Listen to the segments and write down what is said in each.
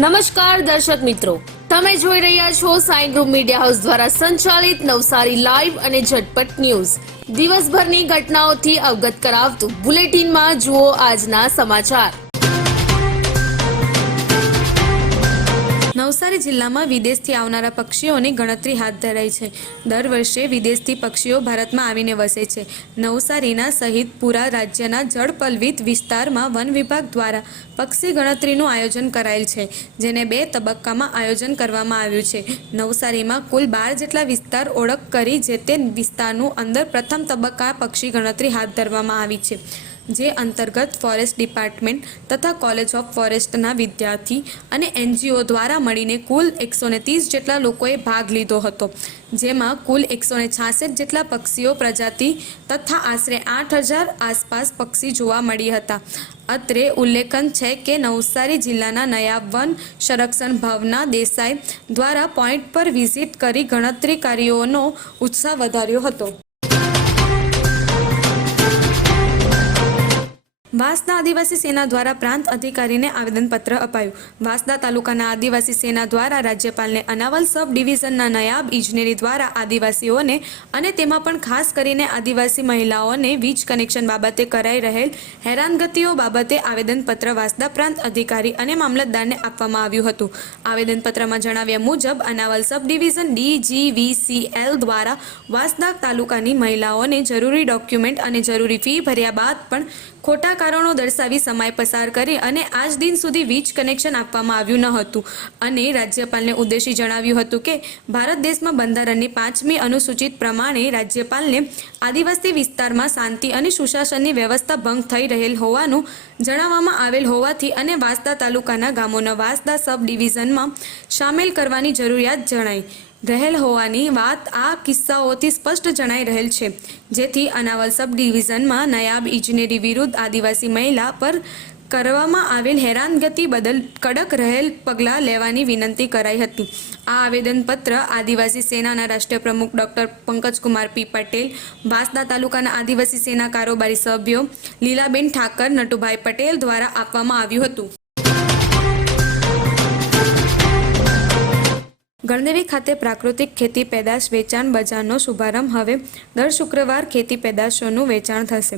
નમસ્કાર દર્શક મિત્રો, તમે જોઈ રહ્યા છો સાઈ ગ્રુપ મીડિયા હાઉસ દ્વારા સંચાલિત નવસારી લાઈવ અને ઝટપટ ન્યૂઝ. દિવસભરની ઘટનાઓથી અવગત કરાવતું બુલેટિનમાં જુઓ આજના સમાચાર. નવસારી જિલ્લામાં વિદેશથી આવનારા પક્ષીઓની ગણતરી હાથ ધરાઈ છે. દર વર્ષે વિદેશથી પક્ષીઓ ભારતમાં આવીને વસે છે. નવસારીના સહિત પૂરા રાજ્યના જળપલ્વિત વિસ્તારમાં વન વિભાગ દ્વારા પક્ષી ગણતરીનું આયોજન કરાયેલ છે, જેને 2 તબક્કામાં આયોજન કરવામાં આવ્યું છે. નવસારીમાં કુલ 12 જેટલા વિસ્તાર ઓળખ કરી જે તે વિસ્તારનું અંદર પ્રથમ તબક્કા પક્ષી ગણતરી હાથ ધરવામાં આવી છે, જે અંતર્ગત ફોરેસ્ટ ડિપાર્ટમેન્ટ તથા કોલેજ ઓફ ફોરેસ્ટના વિદ્યાર્થી અને NGO દ્વારા મળીને કુલ 130 જેટલા લોકોએ ભાગ લીધો હતો, જેમાં કુલ 166 જેટલા પક્ષીઓ પ્રજાતિ તથા આશરે 8000 આસપાસ પક્ષી જોવા મળી હતા. અત્રે ઉલ્લેખન છે કે નવસારી જિલ્લાના નાયબ વન સંરક્ષણ ભાવના દેસાઈ દ્વારા પોઈન્ટ પર વિઝિટ કરી ગણતરીકારીઓનો ઉત્સાહ વધાર્યો હતો. વાંસદા આદિવાસી સેના દ્વારા પ્રાંત અધિકારીને આવેદનપત્ર અપાયું. વાંસદા તાલુકાના આદિવાસી સેના દ્વારા રાજ્યપાલને અનાવલ સબ ડિવિઝનના નાયબ ઇજનેરી દ્વારા આદિવાસીઓને અને તેમાં પણ ખાસ કરીને આદિવાસી મહિલાઓને વીજ કનેક્શન બાબતે કરાઈ રહેલ હેરાનગતિઓ બાબતે આવેદનપત્ર વાંસદા પ્રાંત અધિકારી અને મામલતદારને આપવામાં આવ્યું હતું. આવેદનપત્રમાં જણાવ્યા મુજબ અનાવલ સબ ડિવિઝન DGVCL દ્વારા વાંસદા તાલુકાની મહિલાઓને જરૂરી ડોક્યુમેન્ટ અને જરૂરી ફી ભર્યા બાદ પણ ખોટા કારણો દર્શાવી સમય પસાર કરી અને આજ દિન સુધી વીજ કનેક્શન આપવામાં આવ્યું ન હતું અને રાજ્યપાલને ઉદ્દેશી જણાવ્યું હતું કે ભારત દેશમાં બંધારણની 5મી અનુસૂચિત પ્રમાણે રાજ્યપાલને આદિવાસી વિસ્તારમાં શાંતિ અને સુશાસનની વ્યવસ્થા ભંગ થઈ રહેલ હોવાનું જણાવવામાં આવેલ હોવાથી અને વાંસદા તાલુકાના ગામોના વાંસદા સબ ડિવિઝનમાં સામેલ કરવાની જરૂરિયાત જણાઈ રહેલ હોવાની વાત આ કિસ્સાઓથી સ્પષ્ટ જણાઈ રહેલ છે, જેથી અનાવલ સબ ડિવિઝનમાં નાયબ ઇજનેરી વિરુદ્ધ આદિવાસી મહિલા પર કરવામાં આવેલ હેરાનગતિ બદલ કડક રહેલ પગલાં લેવાની વિનંતી કરાઈ હતી. આ આવેદનપત્ર આદિવાસી સેનાના રાષ્ટ્રીય પ્રમુખ ડૉક્ટર પંકજકુમાર P. પટેલ, વાંસદા તાલુકાના આદિવાસી સેના કારોબારી સભ્યો લીલાબેન ઠાકર, નટુભાઈ પટેલ દ્વારા આપવામાં આવ્યું હતું. ગણદેવી ખાતે પ્રાકૃતિક ખેતી પેદાશ વેચાણ બજારનો શુભારંભ. હવે દર શુક્રવાર ખેતી પેદાશોનું વેચાણ થશે.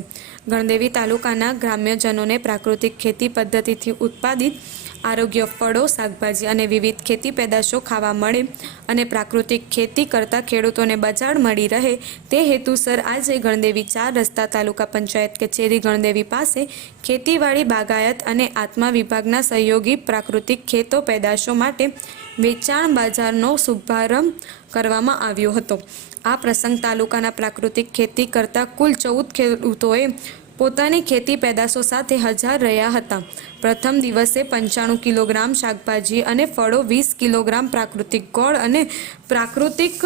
ગણદેવી તાલુકાના ગ્રામ્યજનોને પ્રાકૃતિક ખેતી પદ્ધતિથી ઉત્પાદિત આરોગ્ય ફળો, શાકભાજી અને વિવિધ ખેતી પેદાશો ખાવા મળે અને પ્રાકૃતિક ખેતી કરતા ખેડૂતોને બજાર મળી રહે તે હેતુસર આજે ગણદેવી 4 રસ્તા તાલુકા પંચાયત કચેરી ગણદેવી પાસે ખેતીવાડી, બાગાયત અને આત્મા વિભાગના સહયોગી પ્રાકૃતિક ખેતો પેદાશો માટે વેચાણ બજારનો શુભારંભ કરવામાં આવ્યો હતો. આ પ્રસંગ તાલુકાના પ્રાકૃતિક ખેતી કરતા કુલ 14 ખેડૂતોએ પોતાની ખેતી પેદાશો સાથે હાજર રહ્યા હતા. પ્રથમ દિવસે 95 કિલોગ્રામ શાકભાજી અને ફળો, 20 કિલોગ્રામ પ્રાકૃતિક ગોળ અને પ્રાકૃતિક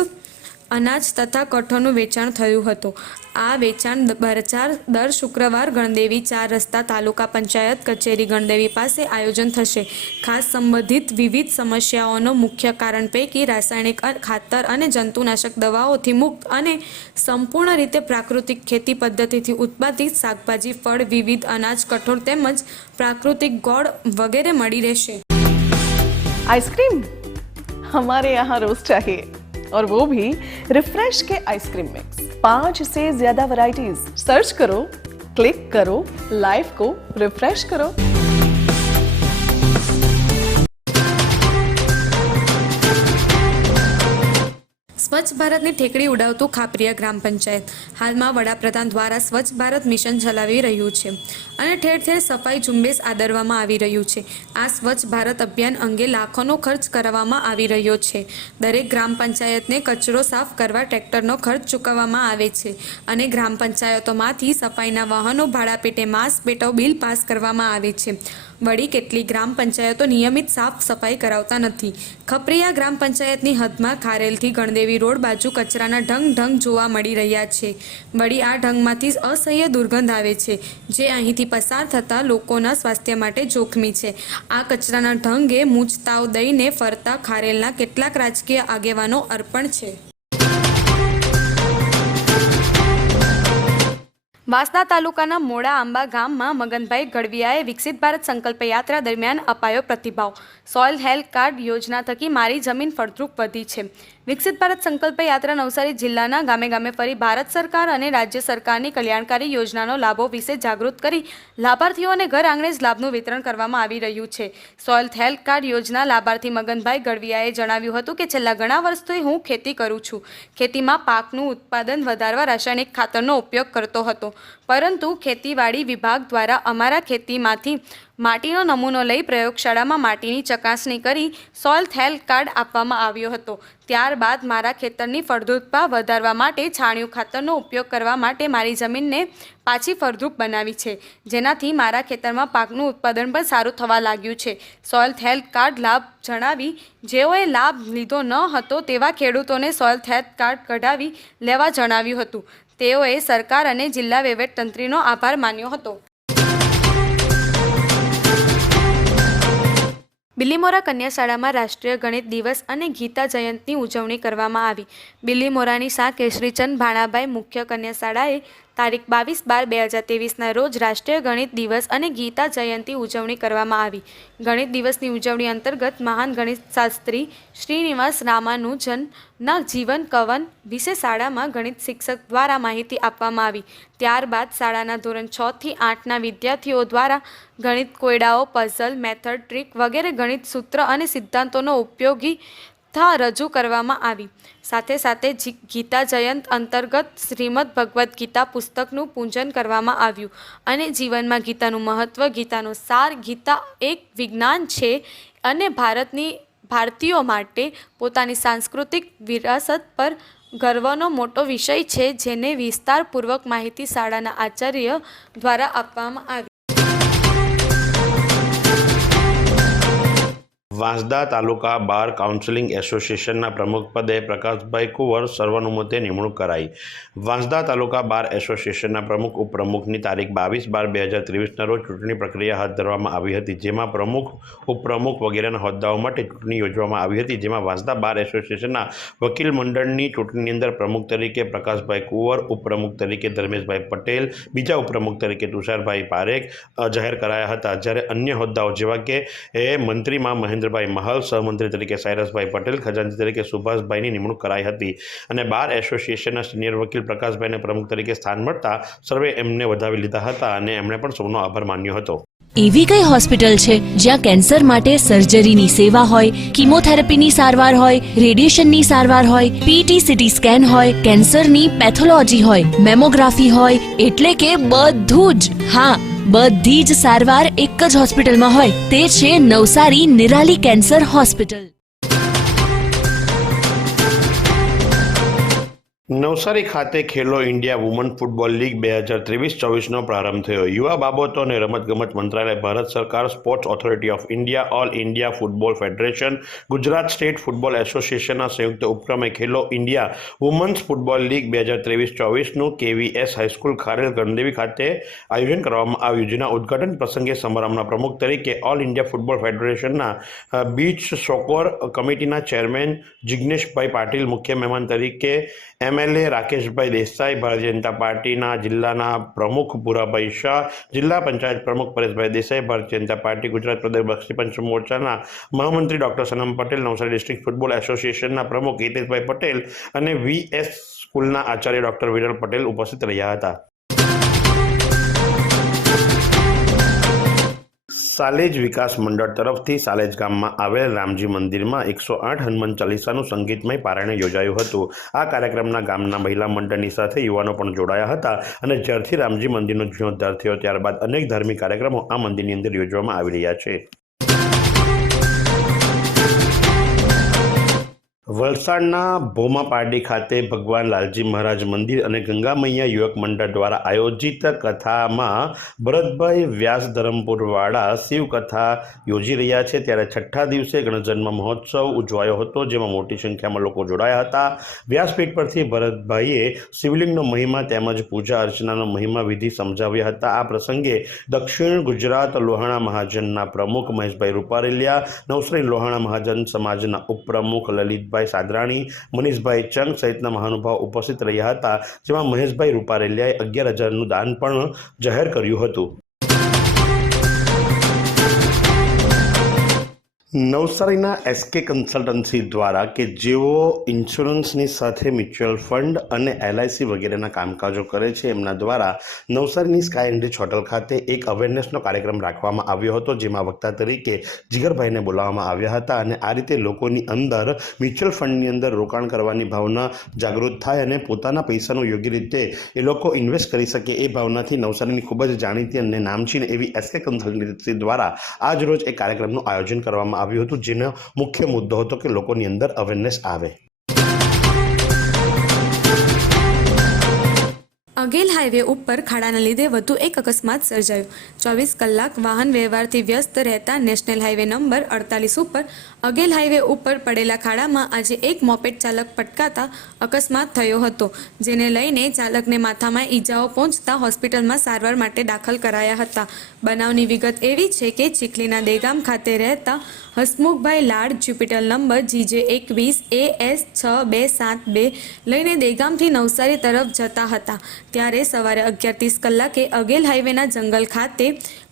અનાજ તથા કઠોળનું વેચાણ થયું હતું. આ વેચાણ બજાર દર શુક્રવાર ગણદેવી 4 રસ્તા તાલુકા પંચાયત કચેરી ગણદેવી પાસે આયોજન થશે. ખાસ સંબંધિત વિવિધ સમસ્યાઓનો મુખ્ય કારણ પૈકી રાસાયણિક ખાતર અને જંતુનાશક દવાઓથી મુક્ત અને સંપૂર્ણ રીતે પ્રાકૃતિક ખેતી પદ્ધતિથી ઉત્પાદિત શાકભાજી, ફળ, વિવિધ અનાજ, કઠોળ તેમજ પ્રાકૃતિક ગોળ વગેરે મળી રહેશે. आइसक्रीम हमारे यहाँ रोज चाहिए और वो भी रिफ्रेश के आइसक्रीम मिक्स. 5 से ज्यादा वैरायटीज. सर्च करो, क्लिक करो, लाइफ को रिफ्रेश करो. સ્વચ્છ ભારતની ઠેકડી ઉડાવતું ખાપરિયા ગ્રામ પંચાયત. હાલમાં વડાપ્રધાન દ્વારા સ્વચ્છ ભારત મિશન ચલાવી રહ્યું છે અને ઠેર ઠેર સફાઈ ઝુંબેશ આદરવામાં આવી રહ્યું છે. આ સ્વચ્છ ભારત અભિયાન અંગે લાખોનો ખર્ચ કરવામાં આવી રહ્યો છે. દરેક ગ્રામ પંચાયતને કચરો સાફ કરવા ટ્રેક્ટરનો ખર્ચ ચૂકવવામાં આવે છે અને ગ્રામ પંચાયતોમાંથી સફાઈના વાહનો ભાડા પેટે માસ પેટો બિલ પાસ કરવામાં આવે છે. વળી કેટલીક ગ્રામ પંચાયતો નિયમિત સાફ સફાઈ કરાવતા નથી. ખપરિયા ગ્રામ પંચાયતની હદમાં ખારેલથી ગણદેવી રોડ બાજુ કચરાના ઢંગ જોવા મળી રહ્યા છે. વળી આ ઢંગમાંથી અસહ્ય દુર્ગંધ આવે છે, જે અહીંથી પસાર થતા લોકોના સ્વાસ્થ્ય માટે જોખમી છે. આ કચરાના ઢંગે મૂંછતાવ દઈને ફરતા ખારેલના કેટલાક રાજકીય આગેવાનો અર્પણ છે. વાંસદા તાલુકાના મોડા આંબા ગામમાં મગનભાઈ ગઢવિયાએ વિકસિત ભારત સંકલ્પ યાત્રા દરમિયાન અપાયો પ્રતિભાવ. સોઇલ હેલ્થ કાર્ડ યોજના થકી મારી જમીન ફળદ્રુપ વધી છે. વિકસિત ભારત સંકલ્પ યાત્રા નવસારી જિલ્લાના ગામે ગામે ફરી ભારત સરકાર અને રાજ્ય સરકારની કલ્યાણકારી યોજનાનો લાભો વિશે જાગૃત કરી લાભાર્થીઓને ઘર આંગણે જ લાભનું વિતરણ કરવામાં આવી રહ્યું છે. સોઇલ હેલ્થ કાર્ડ યોજના લાભાર્થી મગનભાઈ ગઢવિયાએ જણાવ્યું હતું કે છેલ્લા ઘણા વર્ષથી હું ખેતી કરું છું. ખેતીમાં પાકનું ઉત્પાદન વધારવા રાસાયણિક ખાતરનો ઉપયોગ કરતો હતો, પરંતુ ખેતીવાડી વિભાગ દ્વારા અમારા ખેતીમાંથી માટીનો નમૂનો લઈ પ્રયોગશાળામાં માટીની ચકાસણી કરી સોઇલ હેલ્થ કાર્ડ આપવામાં આવ્યો હતો. ત્યારબાદ મારા ખેતરની ફળદ્રુપતા વધારવા માટે છાણિયું ખાતરનો ઉપયોગ કરવા માટે મારી જમીનને પાછી ફળદ્રુપ બનાવી છે, જેનાથી મારા ખેતરમાં પાકનું ઉત્પાદન પણ સારું થવા લાગ્યું છે. સોઇલ હેલ્થ કાર્ડ લાભ જણાવી જેઓએ લાભ લીધો ન હતો તેવા ખેડૂતોને સોઇલ હેલ્થ કાર્ડ કઢાવી લેવા જણાવ્યું હતું. તેઓએ સરકાર અને જિલ્લા વહીવટીતંત્રનો આભાર માન્યો હતો. બિલીમોરા કન્યા શાળામાં રાષ્ટ્રીય ગણિત દિવસ અને ગીતા જયંતિની ઉજવણી કરવામાં આવી. બિલીમોરાની શાહ કેસરીચંદ ભાણાભાઈ મુખ્ય કન્યા શાળાએ તારીખ 22/12/2023ના રોજ રાષ્ટ્રીય ગણિત દિવસ અને ગીતા જયંતિ ઉજવણી કરવામાં આવી. ગણિત દિવસની ઉજવણી અંતર્ગત મહાન ગણિત શાસ્ત્રી શ્રીનિવાસ રામાનુજનના જીવન કવન વિશે શાળામાં ગણિત શિક્ષક દ્વારા માહિતી આપવામાં આવી. ત્યારબાદ શાળાના ધોરણ 6 થી 8ના વિદ્યાર્થીઓ દ્વારા ગણિત કોયડાઓ, પઝલ, મેથડ, ટ્રીક વગેરે ગણિત સૂત્ર અને સિદ્ધાંતોનો ઉપયોગી રજૂ કરવામાં આવી. સાથે સાથે ગીતા જયંત અંતર્ગત શ્રીમદ ભગવદ્ ગીતા પુસ્તકનું પૂજન કરવામાં આવ્યું અને જીવનમાં ગીતાનું મહત્વ, ગીતાનો સાર, ગીતા એક વિજ્ઞાન છે અને ભારતીયો માટે પોતાની સાંસ્કૃતિક વિરાસત પર ગર્વનો મોટો વિષય છે, જેને વિસ્તારપૂર્વક માહિતી શાળાના આચાર્ય દ્વારા આપવામાં આવી. વાંસદા તાલુકા બાર કાઉન્સિલિંગ એસોસિએશનના પ્રમુખ પદે પ્રકાશભાઈ કુંવર સર્વાનુમતે નિમણૂક કરાઈ. વાંસદા તાલુકા બાર એસોસિએશનના પ્રમુખ ઉપપ્રમુખની તારીખ 22/12/2023ના રોજ ચૂંટણી પ્રક્રિયા હાથ ધરવામાં આવી હતી, જેમાં પ્રમુખ, ઉપપ્રમુખ વગેરેના હોદ્દાઓ માટે ચૂંટણી યોજવામાં આવી હતી. જેમાં વાંસદા બાર એસોસિએશનના વકીલ મંડળની ચૂંટણીની અંદર પ્રમુખ તરીકે પ્રકાશભાઈ કુંવર, ઉપપ્રમુખ તરીકે ધર્મેશભાઈ પટેલ, બીજા ઉપપ્રમુખ તરીકે તુષારભાઈ પારેખ જાહેર કરાયા હતા. જ્યારે અન્ય હોદ્દાઓ જેવા કે મંત્રીમાં મહેન્દ્રભાઈ મહલ, સહમંત્રી તરીકે સાયરસભાઈ પટેલ, ખજાનચી તરીકે સુભાષભાઈની નિમણૂક કરાઈ હતી. અને બાર એસોસિએશનના સિનિયર વકીલ પ્રકાશભાઈને પ્રમુખ તરીકે સ્થાન મળતા સર્વે એમને વધાવી લીધા હતા અને એમણે પણ સૌનો આભાર માન્યો હતો. એવી કઈ હોસ્પિટલ છે જ્યાં કેન્સર માટે સર્જરીની સેવા હોય, કીમોથેરાપીની સારવાર હોય, રેડિયેશનની સારવાર હોય, પીટી સીટી સ્કેન હોય, કેન્સરની પેથોલોજી હોય, મેમોગ્રાફી હોય, એટલે કે બધું જ. હા, બધી જ સારવાર એક જ હોસ્પિટલમાં હોય. તે છે નવસારી નિરાલી કેન્સર હોસ્પિટલ. નવસારી ખાતે Khelo India woman football league 2023-24નો પ્રારંભ થયો. યુવા બાબતો અને રમતગમત મંત્રાલય, ભારત સરકાર, sports authority of India, all India football federation, Gujarat state football એસોસિએશનના સંયુક્ત ઉપક્રમે Khelo India women's football league 2023-24નું કેવીએસ હાઈસ્કૂલ ખારેલ ગણદેવી ખાતે આયોજન કરવામાં આવ્યું, જેના ઉદ્ઘાટન પ્રસંગે સમારંભના પ્રમુખ તરીકે ઓલ ઇન્ડિયા ફૂટબોલ ફેડરેશનના બીચ સોકોર કમિટીના ચેરમેન જિગ્નેશભાઈ પાટીલ, મુખ્ય મહેમાન તરીકે MLA રાકેશભાઈ દેસાઈ, ભારતીય જનતા પાર્ટીના જિલ્લાના પ્રમુખ ભૂરાભાઈ શાહ, જિલ્લા પંચાયત પ્રમુખ પરેશભાઈ દેસાઈ, ભારતીય જનતા પાર્ટી ગુજરાત પ્રદેશ બક્ષી પંચ મોરચાના મહામંત્રી doctor Sanam Patel, Navsari district football એસોસિએશનના પ્રમુખ હિતેશભાઈ પટેલ અને VS સ્કૂલના આચાર્ય ડોક્ટર વિરલ પટેલ ઉપસ્થિત રહ્યા હતા. સાલેજ વિકાસ મંડળ તરફથી સાલેજ ગામમાં આવેલ રામજી મંદિરમાં 108 હનુમાન ચાલીસાનું સંગીતમય પારાયણ યોજાયું હતું. આ કાર્યક્રમના ગામના મહિલા મંડળની સાથે યુવાનો પણ જોડાયા હતા અને જ્યારથી રામજી મંદિરનો જીર્ણોદ્ધાર થયો ત્યારબાદ અનેક ધાર્મિક કાર્યક્રમો આ મંદિરની અંદર યોજવામાં આવી રહ્યા છે. વલસાડના ભોમાપારડી ખાતે ભગવાન લાલજી મહારાજ મંદિર અને ગંગા મૈયા યુવક મંડળ દ્વારા આયોજિત કથામાં ભરતભાઈ વ્યાસ ધરમપુરવાળા શિવકથા યોજી રહ્યા છે. ત્યારે છઠ્ઠા દિવસે ગણજન્મ મહોત્સવ ઉજવાયો હતો, જેમાં મોટી સંખ્યામાં લોકો જોડાયા હતા. વ્યાસપીઠ પરથી ભરતભાઈએ શિવલિંગનો મહિમા તેમજ પૂજા અર્ચનાનો મહિમા વિધિ સમજાવ્યા હતા. આ પ્રસંગે દક્ષિણ ગુજરાત લોહાણા મહાજનના પ્રમુખ મહેશભાઈ રૂપારેલિયા, નવસારી લોહાણા મહાજન સમાજના ઉપપ્રમુખ લલિતભાઈ મનીષભાઈ સાદરાણી, મનીષભાઈ ચંગ સહિતના મહાનુભાવો ઉપસ્થિત રહ્યા હતા, જેમાં મહેશભાઈ રૂપારેલિયાએ 11,000નું દાન પણ જાહેર કર્યું હતું. નવસારીના એસકે કન્સલ્ટન્સી દ્વારા કે જેઓ ઇન્સ્યોરન્સની સાથે મ્યુચ્યુઅલ ફંડ અને LIC વગેરેના કામકાજો કરે છે, એમના દ્વારા નવસારીની સ્કાય એન્ડ હોટલ ખાતે એક અવેરનેસનો કાર્યક્રમ રાખવામાં આવ્યો હતો, જેમાં વક્તા તરીકે જીગરભાઈને બોલાવવામાં આવ્યા હતા અને આ રીતે લોકોની અંદર મ્યુચ્યુઅલ ફંડની અંદર રોકાણ કરવાની ભાવના જાગૃત થાય અને પોતાના પૈસાનું યોગ્ય રીતે એ લોકો ઇન્વેસ્ટ કરી શકે એ ભાવનાથી નવસારીની ખૂબ જ જાણીતી અને નામચીન એવી એસકે કન્સલ્ટન્સી દ્વારા આજ રોજ એક કાર્યક્રમનું આયોજન કરવામાં આવ્યું હતું, જેનો મુખ્ય મુદ્દો હતો કે લોકોની અંદર અવેરનેસ આવે. અગેલ હાઈવે ઉપર ખાડાના લીધે વધુ એક અકસ્માત સર્જાયો. 24 કલાક વાહન વ્યવહારથી વ્યસ્ત રહેતા નેશનલ હાઈવે નંબર 48 ઉપર અગેલ હાઈવે ઉપર પડેલા ખાડામાં આજે એક મોપેડ ચાલક પટકાતા અકસ્માત થયો હતો, જેને લઈને ચાલકને માથામાં ઈજાઓ પહોંચતા હોસ્પિટલમાં સારવાર માટે દાખલ કરાયા હતા. બનાવની વિગત એવી છે કે ચીખલીના દેગામ ખાતે રહેતા હસમુખભાઈ લાડ જ્યુપિટર નંબર GJ21 AS 6272 લઈને દેગામથી નવસારી તરફ જતા હતા, ત્યારે સવારે 11:30 કલાકે અગેલ હાઈવેના જંગલ ખાતે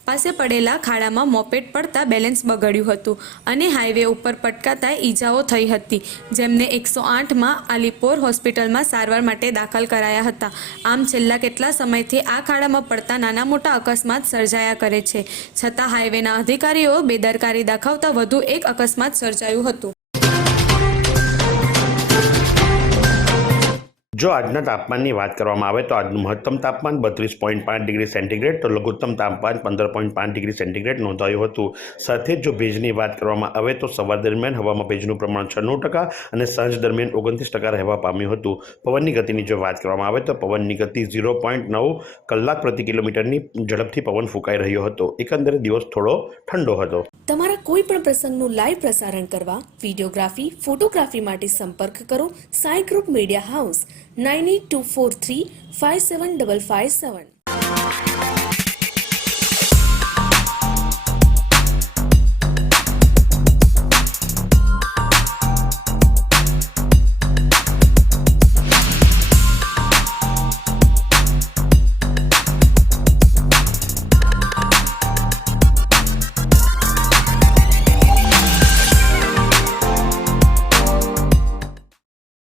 પાસે પડેલા ખાડામાં મોપેડ પડતા બેલેન્સ બગડ્યું હતું અને હાઈવે ઉપર પટકાતા ઈજાઓ થઈ હતી, જેમને 108માં આલીપોર હોસ્પિટલમાં સારવાર માટે દાખલ કરાયા હતા. આમ છેલ્લા કેટલા સમયથી આ ખાડામાં પડતા નાના મોટા અકસ્માત સર્જાયા કરે છે, છતાં હાઈવેના અધિકારીઓ બેદરકારી દાખવતા વધુ એક અકસ્માત સર્જાયું હતું. જો આજના તાપમાનની વાત કરવામાં આવે તો આજનું મહત્તમ તાપમાન 32.5 ડિગ્રી સેન્ટીગ્રેડ તો લઘુત્તમ તાપમાન 15.5 ડિગ્રી સેન્ટીગ્રેડ નોંધાયું હતું. સાથે જો ભેજની વાત કરવામાં આવે તો સવાર દરમિયાન હવામાં ભેજનું પ્રમાણ 96% અને સાંજ દરમિયાન 29% રહેવા પામ્યું હતું. પવનની ગતિની જો વાત કરવામાં આવે તો પવનની ગતિ 0.9 કલાક પ્રતિ કિલોમીટરની ઝડપથી પવન ફૂંકાઈ રહ્યો હતો. એકંદરે દિવસ થોડો ઠંડો હતો. તમારા કોઈ પણ પ્રસંગનું લાઈવ પ્રસારણ કરવા, વિડીયોગ્રાફી, ફોટોગ્રાફી માટે સંપર્ક કરો સાઈ ગ્રુપ મીડિયા હાઉસ 9824357557.